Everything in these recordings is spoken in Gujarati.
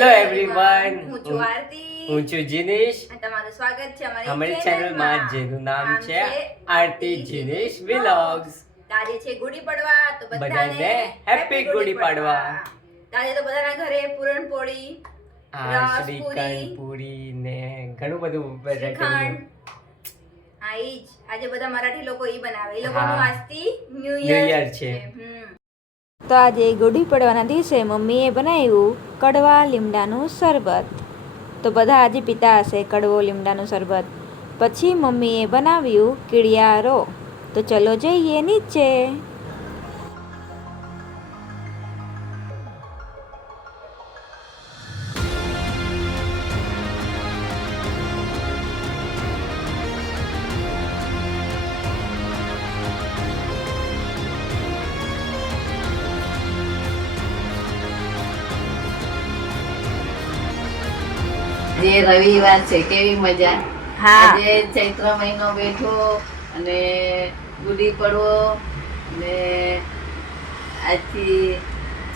હેલો એવરીવન, હું છું આરતી. હું છું જીનેશ. તમારું સ્વાગત છે અમારી ચેનલમાં જેનું નામ છે આરતી જીનેશ વ્લોગ્સ. આજે છે ગુડી પડવા, તો બધાને હેપી ગુડી પડવા. આજે તો બધાના ઘરે પૂરણપોળી, રસ, શ્રીખંડ, પૂરી ને ઘણું બધું શ્રીખંડ. હા, ઈ જ. આજે બધા મરાઠી લોકો ઈ બનાવે. એ લોકોનું આજથી ન્યુ યર છે. તો આજે ગુડી પડવાના દિવસે મમ્મીએ બનાવ્યું કડવા લીમડાનું શરબત. તો બધા આજે પીતા હશે કડવો લીમડાનું શરબત. પછી મમ્મીએ બનાવ્યું કીડિયારો. તો ચલો જઈએ નીચે. જે રવિવાર છે કેવી મજા. હા. આજે ચૈત્ર મહિનો બેઠો અને ગુડી પડવો અને આજથી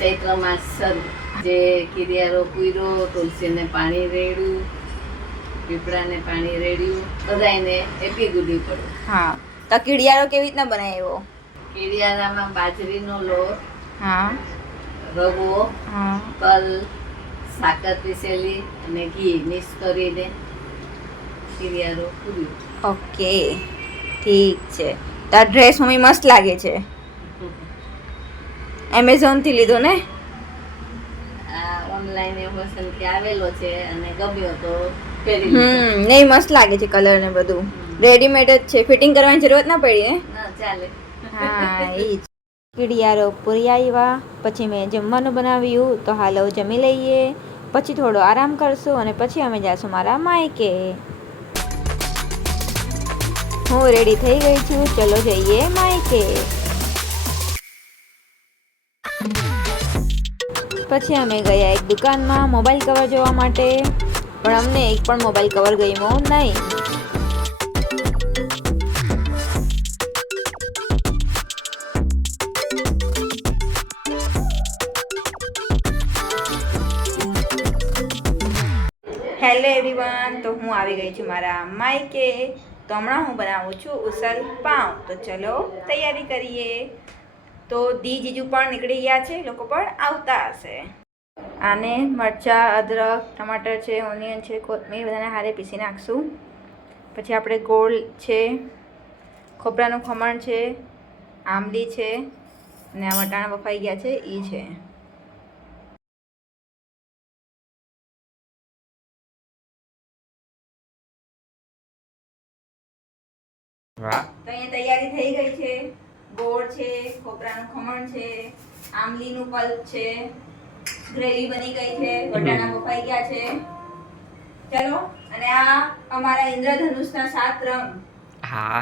ચૈત્ર માસ શરૂ. જે કીડિયારો પૂર્યો, તુલસીને પાણી રેડ્યું, પીપળાને પાણી રેડ્યું, બધાને હેપી ગુડી પડવો. હા. તો કીડિયારો કેવી રીતના બનાવ્યો? કીડિયારામાં બાજરીનો લોટ, હા. રવો, હા. તલ, સાકર પીસેલી અને ઘી મિક્સ કરીને કીડિયારો પૂર્યું. ઓકે, ઠીક છે. તો આ ડ્રેસ મમ્મી મસ્ત લાગે છે. એમેઝોન થી લીધો ને? આ ઓનલાઈન એમેઝોનથી આવેલો છે અને ગમ્યો તો પહેરી લીધો. નહીં, મસ્ત લાગે છે કલર ને બધું. રેડીમેડ જ છે, ફિટિંગ કરવાની જરૂરત ના પડી ને? ના ચાલે. હા, એ જ. કીડિયારો પૂરી આવ્યા. પછી મેં જમવાનું બનાવ્યું. તો હાલો જમી લઈએ. પછી થોડો આરામ કરશું અને પછી અમે જાશું મારા માયકે. હું રેડી થઈ ગઈ છું. ચલો જઈએ માયકે. પછી અમે ગયા એક દુકાનમાં મોબાઈલ કવર જોવા માટે, પણ અમને એક પણ મોબાઈલ કવર ગમ્યો નહીં. હેલો એવરીવન, તો હું આવી ગઈ છું મારા માયકે. તો હમણાં હું બનાવું છું ઉસલ પાઉં. તો ચલો તૈયારી કરીએ. તો દી જીજુ પણ નીકળી ગયા છે, લોકો પણ આવતા હશે. આને મરચાં, અદરક, ટમાટર છે, ઓનિયન છે, કોથમીર બધાને હારે પીસી નાખશું. પછી આપણે ગોળ છે, ખોપરાનું ખમણ છે, આંબલી છે અને આ વટાણા બફાઈ ગયા છે એ છે. વાહ, તો અહીંયા તૈયારી થઈ ગઈ છે. ગોળ છે, ખોપરાનું ખમણ છે, આંબલીનું પલ્પ છે, ગ્રેવી બની ગઈ છે, વટાણા બફાઈ ગયા છે. ચલો, અને આ અમારા ઇન્દ્રધનુષના 7 રંગ. હા,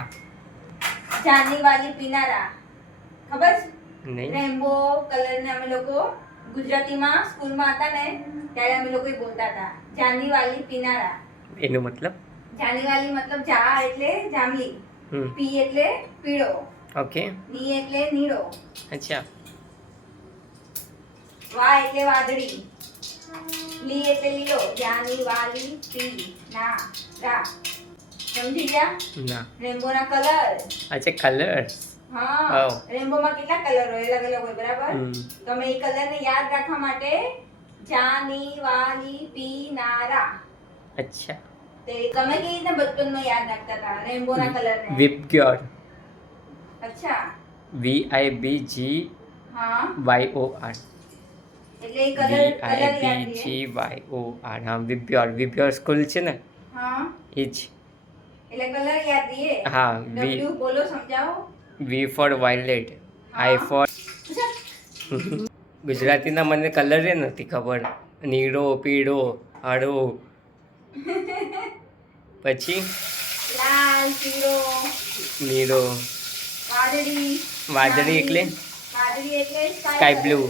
ચાંદની વાલી પીનારા, ખબર છે? નહીં રેમ્બો કલરને અમે લોકો ગુજરાતીમાં સ્કૂલમાં હતા ને ત્યારે અમે લોકો બોલતા હતા ચાંદની વાલી પીનારા. એનો મતલબ? ચાંદની વાલી મતલબ જા એટલે જાંબલી, પી એટલે પીળો, ઓકે, ની એટલે નીળો, અચ્છા, વા એટલે વાદળી, લી એટલે લીલો. જાની વાલી પી ના રા. સમજી ગયા? ના, રેમ્બોના કલર. અચ્છા, કલર્સ. હા, Oh. રેમ્બોમાં કેટલા કલર હોય? અલગ અલગ હોય, બરાબર? તમે એ કલરને યાદ રાખવા માટે જાની વાલી પી નારા. અચ્છા, તે તમે કેવી રીતે બચપનમાં યાદ રાખતા હતા રેમ્બોના કલરને? વિબગ્યોર, અચ્છા, હા, VIBGYOR, એટલે એ કલર યાદ રહે. VIBGYOR. હા, વિબ્યોર સ્કૂલ છે ને, હા, એ જ. એટલે કલર યાદ રહે. હા, W બોલો, સમજાવો. V for violet, હા. I for ગુજરાતીના મને કલર નથી ખબર. નીળો, પીળો, હળો, પછી લાલ, પીળો, નીળો, વાદળી. વાદળી એટલે વાદળી એટલે સ્કાય બ્લુ.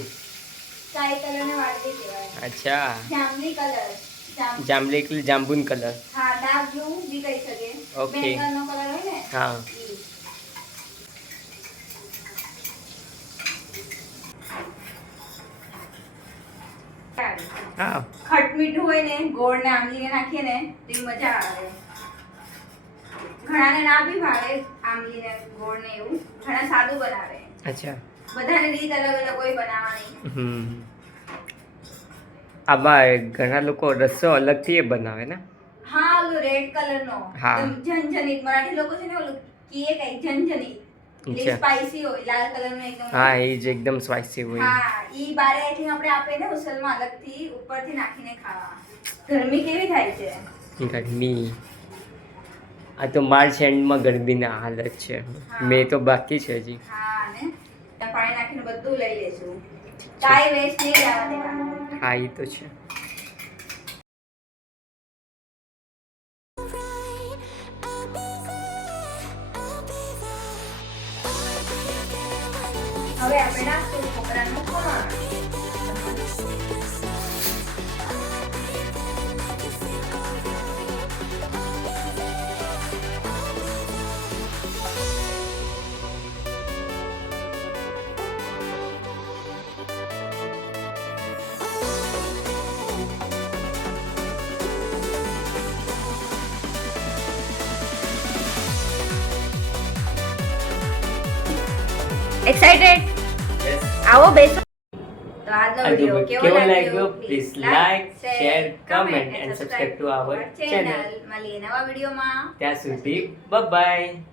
સ્કાય કલરને વાદળી કહેવાય. અચ્છા, જાંબલી કલર. જાંબલી એટલે જાંબુન કલર. હા, ડાર્ક બ્લુ બી કહી શકે. Okay. બેંગનનો કલર હોય ને, હા, ઈ. હા, ખટ મીઠું હોય ને ગોળ ને આંબલીને નાખીએ ને તો એ મજા આવે. ઘણાને ના બી ભાવે આંબલી ને ગોળ ને એવું, ઘણા સાદું બનાવે. અચ્છા. બધાની રીત અલગ અલગ હોય બનાવવાની. આમાં ઘણા લોકો રસો અલગથી એ બનાવે ને. હા, ઓલો રેડ કલર નો હા. એકદમ ઝનઝનીત. મરાઠી લોકો છે ને ઓલું કીએ કઈ ઝનઝનીત, અચ્છા. સ્પાઈસી હોય, લાલ કલર નો એકદમ. હા, એ જ એકદમ સ્પાઈસી હોય. હા, ઈ બારે આઈ થિંક આપણે આપે ને ઉસલમાં અલગથી ઉપરથી નાખીને ખાવા. ગરમી કેવી થાય છે. ગરમી. આ તો માર્ચ એન્ડમાં ગરમીના હાલત છે. હા. મેં તો બાકી છે હજી. હા ને પાણી નાખીને બધું લઈ લેશું. કાઈ વેસ્ટ નહીં જવા દેવાનું. હા, એ તો છે. હવે આપણે નાખશું છોકરાનું ખમણ. એક્સાઇટેડ? Yes. આવો બેસો. તો આજનો આ વિડિયો કેવો કેવો લાગ્યો? લાગ્યો? Please like, share, comment and subscribe to our channel. મળીએ નવા વિડિયોમાં. ત્યાં સુધી bye bye.